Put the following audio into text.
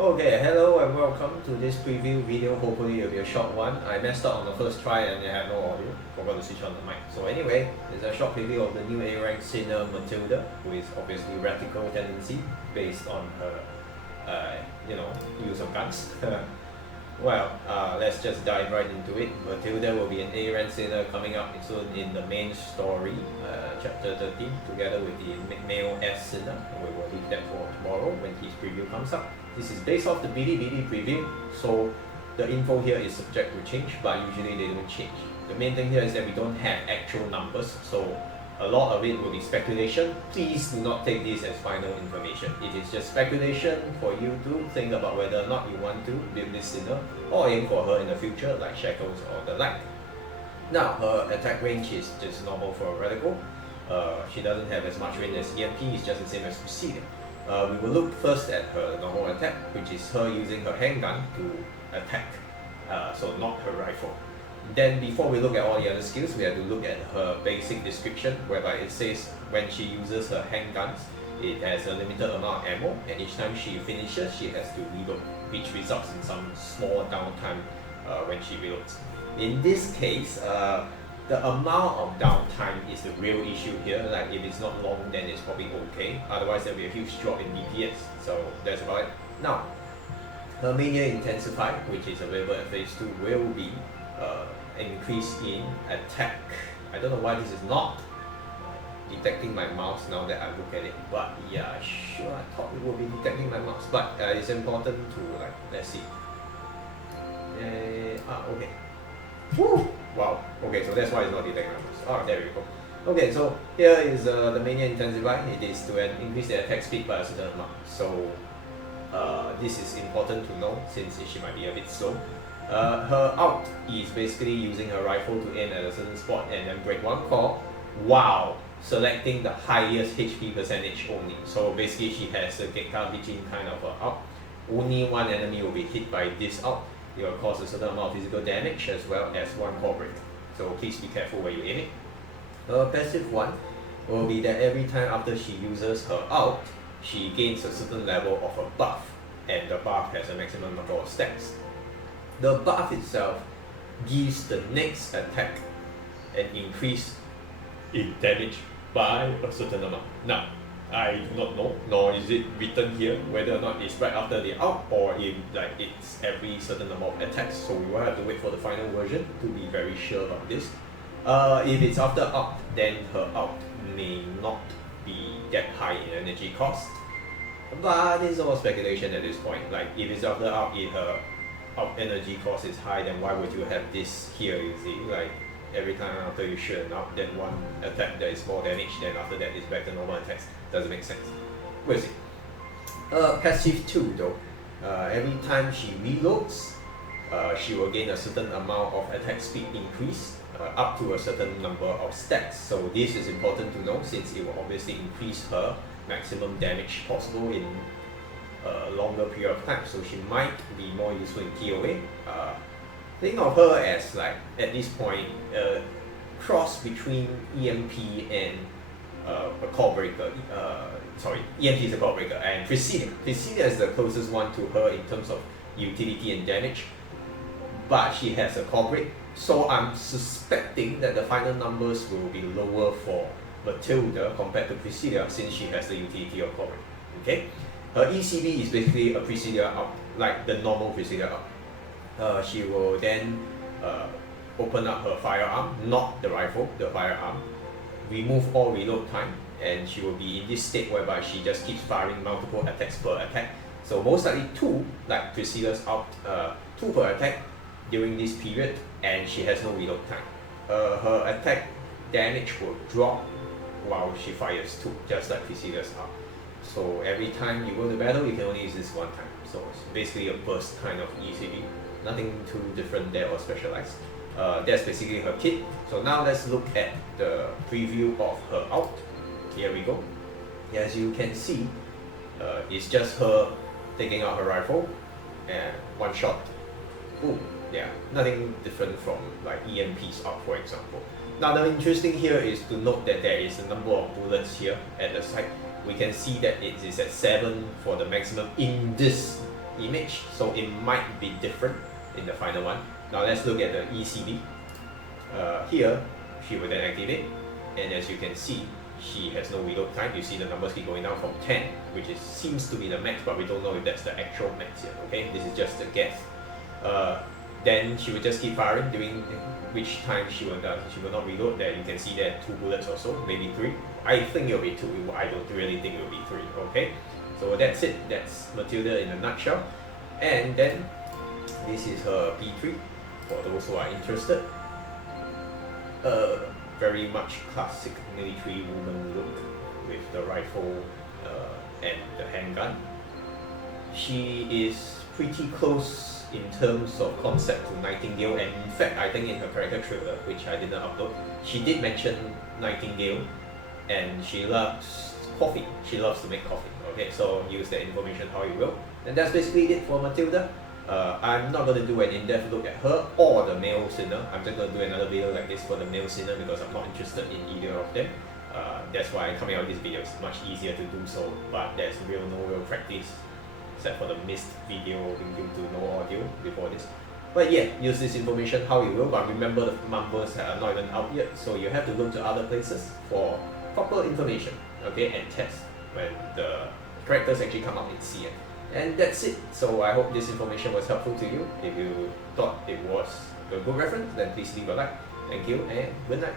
Okay, hello and welcome to this preview video. Hopefully it'll be a short one. I messed up on the first try and I had no audio. Forgot to switch on the mic. So anyway, it's a short preview of the new A-rank sinner Matilda, who is obviously Reticle tendency based on her, use of guns. Well, let's just dive right into it. Matilda will be an A-rank sinner coming up soon in the main story, chapter 13, together with the male S sinner. We will leave that for tomorrow when his preview comes up. This is based off the bilibili preview, so the info here is subject to change, but usually they don't change. The main thing here is that we don't have actual numbers, so a lot of it will be speculation. Please do not take this as final information. It is just speculation for you to think about whether or not you want to build this sinner or aim for her in the future, like shackles or the like. Now, her attack range is just normal for a Reticle. She doesn't have as much range as EMP, it's just the same as Presidio. We will look first at her normal attack, which is her using her handgun to attack, so not her rifle. Then before we look at all the other skills, we have to look at her basic description, whereby it says when she uses her handguns, it has a limited amount of ammo, and each time she finishes, she has to reload, which results in some small downtime when she reloads. In this case, the amount of downtime is the real issue here. Like if it's not long, then it's probably okay. Otherwise, there'll be a huge drop in DPS. So that's about it. Now, her mania intensify, which is available at phase 2, will be increase in attack. I don't know why this is not detecting my mouse now that I look at it, but yeah, sure, I thought it would be detecting my mouse, but it's important to let's see. Okay. Woo! Wow, okay, so that's why it's not detecting my mouse. Oh, there we go. Okay, so here is the mania intensify. It is to increase the attack speed by a certain amount. So this is important to know since she might be a bit slow. Her out is basically using her rifle to aim at a certain spot and then break one core while selecting the highest HP percentage only. So basically she has a Gekka Bijin kind of out. Only one enemy will be hit by this out. It will cause a certain amount of physical damage as well as one core break. So please be careful where you aim it. Her passive one will be that every time after she uses her out, she gains a certain level of a buff, and the buff has a maximum number of stacks. The buff itself gives the next attack an increase in damage by a certain amount. Now, I do not know, nor is it written here whether or not it's right after the out or if it's every certain number of attacks. So we will have to wait for the final version to be very sure about this. If it's after out, then her out may not be that high in energy cost. But it's all speculation at this point. Like if it's after out, if her out energy cost is high, then why would you have this here, you see? Like every time after you shoot an out, then one attack that is more damage, then after that it's back to normal attacks. Doesn't make sense. We'll see. Passive 2 though. Every time she reloads, she will gain a certain amount of attack speed increase up to a certain number of stacks. So this is important to know since it will obviously increase her maximum damage possible in a longer period of time. So she might be more useful in KOA. Think of her as at this point cross between EMP and a core breaker. EMP is a core breaker, and Presidio is the closest one to her in terms of utility and damage, but she has a core break. So I'm suspecting that the final numbers will be lower for Matilda compared to Presidio since she has the utility of core break. Okay, her ECB is basically a Presidio out, like the normal Presidio out. She will then open up her firearm, not the rifle, the firearm, remove all reload time, and she will be in this state whereby she just keeps firing multiple attacks per attack. So most likely 2, like Presidio's out, 2 per attack during this period, and she has no reload time. Her attack damage will drop while she fires 2, just like Presidio's out. So every time you go to battle, you can only use this one time. So it's basically a burst kind of ECB. Nothing too different there or specialized. That's basically her kit. So now let's look at the preview of her out. Here we go. As you can see, it's just her taking out her rifle and one shot. Boom. Yeah, nothing different from EMP's out, for example. Now the interesting here is to note that there is a number of bullets here at the side. We can see that it is at 7 for the maximum in this image, so it might be different in the final one. Now let's look at the ECB. Here, she will then activate, and as you can see, she has no reload time. You see the numbers keep going down from 10, which seems to be the max, but we don't know if that's the actual max yet, okay? This is just a guess. Then she will just keep firing, during which time she will not reload. There you can see there 2 bullets or so, maybe 3. I think it will be 2, I don't really think it will be 3, okay? So that's it, that's Matilda in a nutshell. And then, this is her P3, for those who are interested. Very much classic military woman look with the rifle and the handgun. She is pretty close in terms of concept to Nightingale, and in fact I think in her character trailer, which I didn't upload, she did mention Nightingale, and she loves coffee. She loves to make coffee. Okay, so use that information how you will. And that's basically it for Matilda. I'm not going to do an in-depth look at her or the male sinner. I'm just going to do another video like this for the male sinner because I'm not interested in either of them. That's why coming out with this video is much easier to do so, but there's no real practice except for the missed video due to no audio before this. But yeah, use this information how you will, but remember the numbers are not even out yet, so you have to look to other places for proper information, okay, and test when the characters actually come out in CN. And that's it. So I hope this information was helpful to you. If you thought it was a good reference, then please leave a like. Thank you and good night.